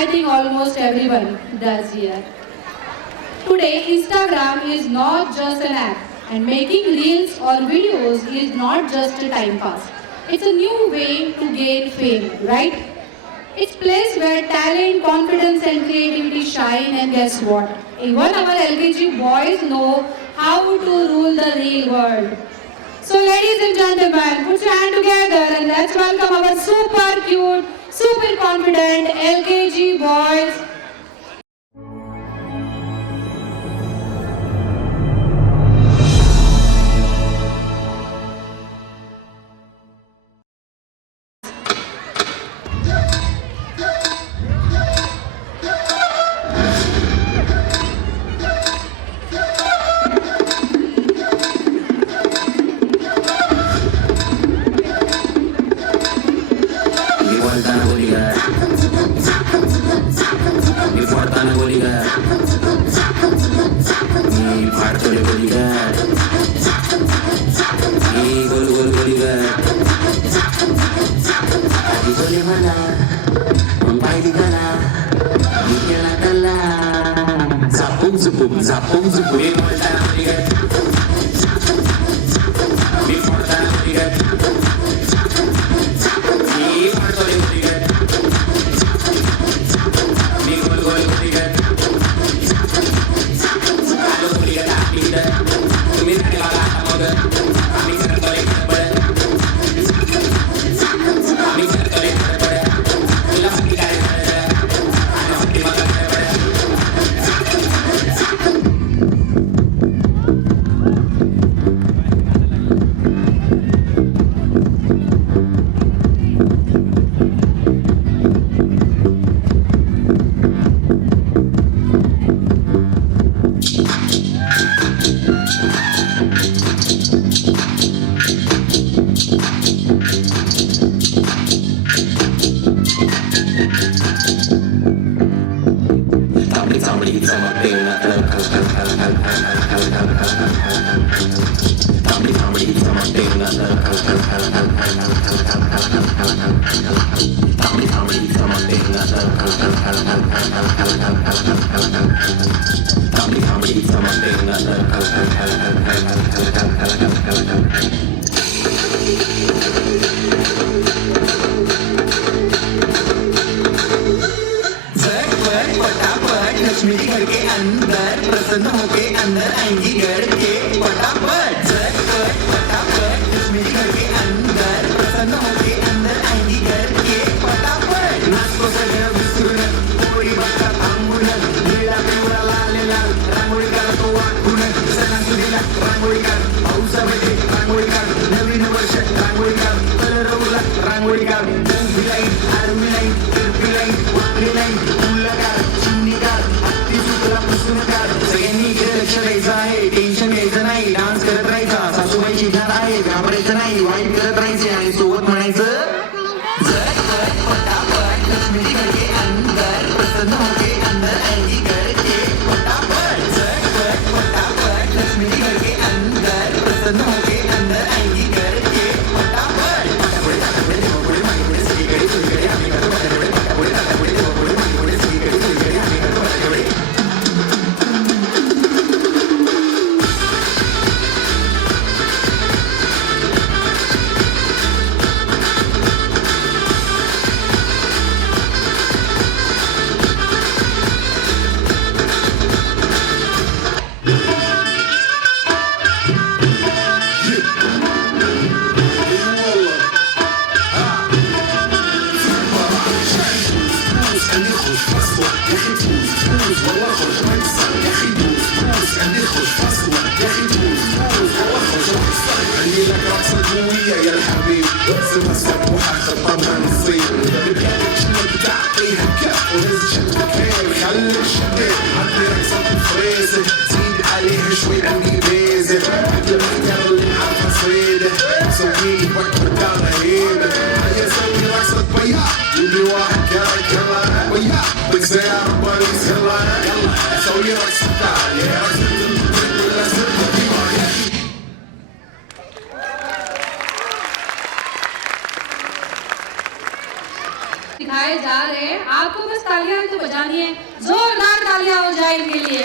I think almost everyone does here. Today, Instagram is not just an app, and making reels or videos is not just a time pass. It's a new way to gain fame, right? It's place where talent, confidence, and creativity shine. And guess what? Even our LKG boys know how to rule the real world. So, ladies and gentlemen, put your hand together and let's welcome our super cute, super confident LKG boys. मेरी घर के अंदर प्रसन्न okay अंदर आएंगी घर के फटाफट फटाफट मेरी घर के अंदर प्रसन्न okay अंदर आएंगी घर के फटाफट नाचतो सगळं विसरून पोरी बघता थांबून निळा पिवळा लाल लाल रांगोळी काढतो वाटून सणासुदीला रांगोळी काढ पावसामध्ये रांगोळी काढ नवीन वर्ष रांगोळी काढ कलर उला रांगोळी काढ उभी लाईन आडवी लाईन तिरपी लाईन वाकडी लाईन फुलं काढ चिमणी काढ सगळ्यांनी इकडे लक्ष द्यायचं आहे टेन्शन घ्यायचं नाही डान्स करत राहायचा सासूबाई शिकणार आहे घाबरायचं नाही वाईट करत राहायचे आणि सोबत म्हणायचं फटाफट लक्ष्मी घर के अंदर प्रसन्न होके अंदर आएंगी घर के फटाफट फटाफट लक्ष्मी घर के अंदर प्रसन्न होके अंदर आएंगी घर के फटाफट सगळीकडे सगळीकडे आम्ही करतो सगळीकडे सगळीकडे आम्ही करतो يا الحبيب سيبها سبوحة خطبها نصيب بالكامل شنو بتعطيها كف ونزل شد مكان خليك شديد عندي رقصة فريزة زيد عليها شوي عندي بيزة عندي الرجال اللي عارفة صيدة سويلي بكر دارها هيبة عايز اسوي رقصة بياع يجي واحد كمان كمان وياه بس يا رباني يلا اسوي رقصة تعالي رقصة ولا سرقة दिखाए जा रहे हैं। आपको बस तालियां तो बजानी है, जोरदार तालियां हो जाए इनके लिए।